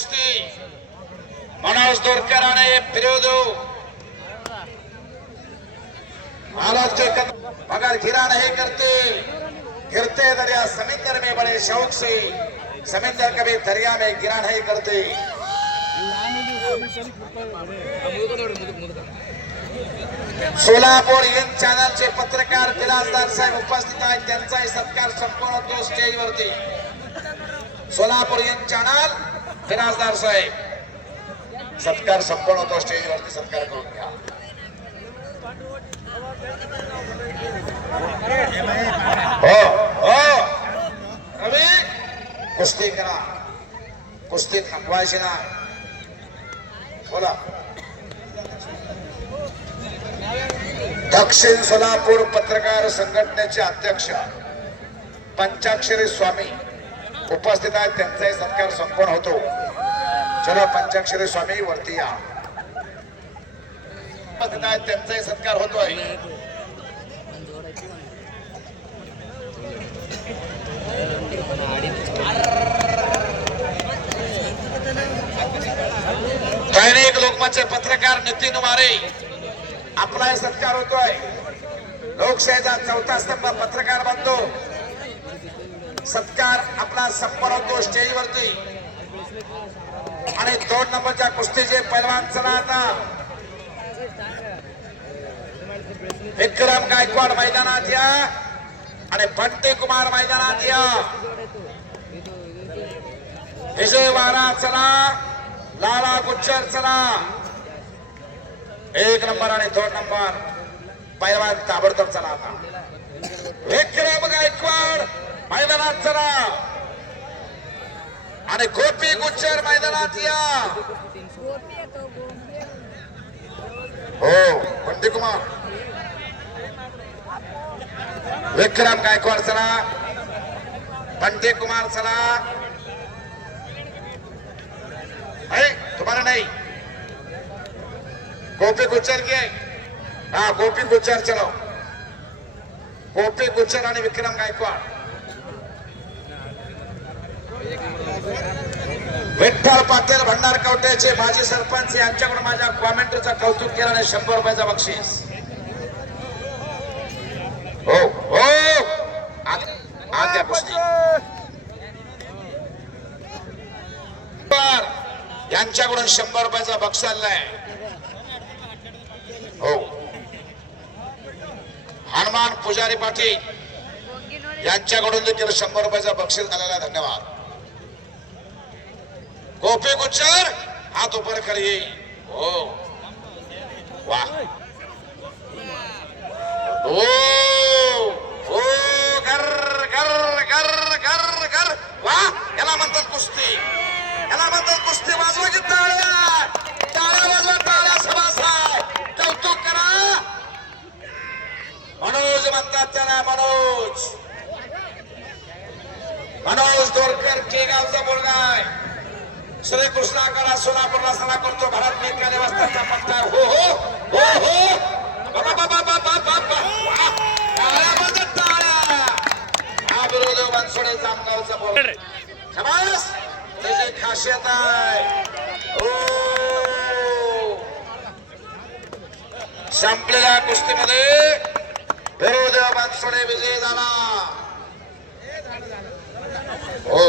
कुस्ती मनोज दोरकर आणि फिरोदेव महाराज के मगर गिरा नहीं करते, गिरते दरिया समुद्र में बड़े शौक से, समुद्र कभी दरिया में गिरा नहीं करते। सोलापूर इन चॅनलचे पत्रकार बिराजदार साहेब उपस्थित आहेत, त्यांचाही सत्कार संपूर्ण होतो स्टेजवरती। सोलापूर इन चॅनल बिराजदार साहेब सत्कार संपूर्ण होतो स्टेजवरती, सत्कार करून घ्या। हो हो रवी कुस्ती करा, कुस्ती थांबवायची ना, बोला। दक्षिण सोलापूर पत्रकार संघटनेचे अध्यक्ष पंचाक्षरी स्वामी उपस्थित आहेत, त्यांचाही सत्कार संपूर्ण होतो। चलो पंचाक्षरी स्वामी वरती या, उपस्थित आहेत, त्यांचाही सत्कार होतोय। दैनिक लोकमतचे पत्रकार नितीन वारे आपला सत्कार होतोय। लोकशाहीचा चौथा स्तंभ पत्रकार बनतो, सत्कार आपला संपन्न होतो स्टेजवरती। आणि 2 नंबरच्या कुस्तीचे पैलवान चला आता विक्रम गायकवाड मैदानात या आणि बंटी कुमार मैदानात या। विजय वारा चला, लाला गुज्जर चला। 1 नंबर आणि 2 नंबर पैलवान ताबडतोब चला आता। विक्रम गायकवाड मैदानात चला आणि गोपी गुज्जर मैदानात या। हो बंटी कुमार, विक्रम गायकवाड चला, बंटी कुमार चला। तुम्हारा नहीं, गोपी गुज्जर के, हाँ गोपी गुज्जर चलो, गोपी गुज्जर आणि विक्रम गायकवाड। विठ्ठल पाटील भंडारकवट्याचे माजी सरपंच यांच्याकडून माझ्या कॉमेंटरचं कौतुक केलं आणि 100 रुपयाचं बक्षीस। हो हो आद्या कुस्ती यांच्याकडून 100 रुपयाचा बक्षीस आलाय। हो हनुमान पुजारी पाटील यांच्याकडून देखील 100 रुपयाचा बक्षीस आलेला, धन्यवाद। गोपी गुज्जर हात ऊपर करिए। हो वाह, ओ ओ गर गर गर गर गर वाह, याला म्हणतात कुस्ती, याला म्हणतात कुस्ती। वाजवा की टाळ्या, टाळ्या वाजवा, टाळ्या सभासा, कौतुक करा। मनोज म्हणतात त्याला, मनोज, मनोज दोरकर के गावचा मुलगा आहे। श्री कृष्णाकरा सोलापूरला सभा करतो, भारत मेका देवस्थानचा पट्टा। हो हो हो हो बाबा बाबा बाबा बाबा, टाळ्या वाजवा, टाळ्या। हा बिरोदेव बनसोडे जामगावचा बोल, शाबास, त्याची खासियत आहे। संपलेल्या कुस्तीमध्ये बिरोदेव बनसोडे विजयी झाला। हो